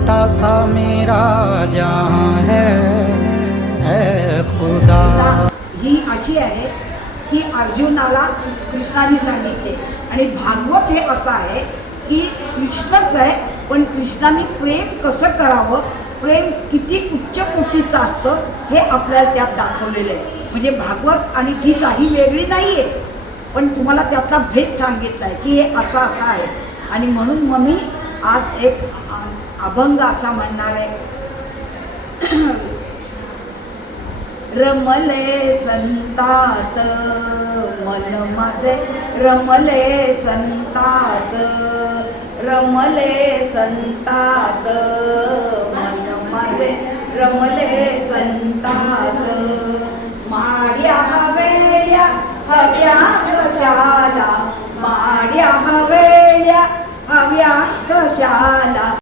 छोटा सा मेरा जहां है खुदा। ही अशी आहे की अर्जुनाला कृष्णाने सांगितले आणि भागवत हे असं आहे की कृष्णच आहे, पण कृष्णाने प्रेम कसं करावं, प्रेम किती उच्च कोटीचं असतं हे आपल्याला त्यात दाखवलेलं आहे. म्हणजे भागवत आणि गीता ही वेगळी नाही आहे, पण तुम्हाला त्यातला भेद सांगितला आहे की हे असं आहे. आणि म्हणून मग मी आज एक अभंग असा म्हणणार आहे. रमले संतात मन माझे, रमले संतात, रमले संतात मन माझे, रमले संतात. माड्या हवेल्या हव्या कशाला, माड्या हवेल्या हव्या कशाला.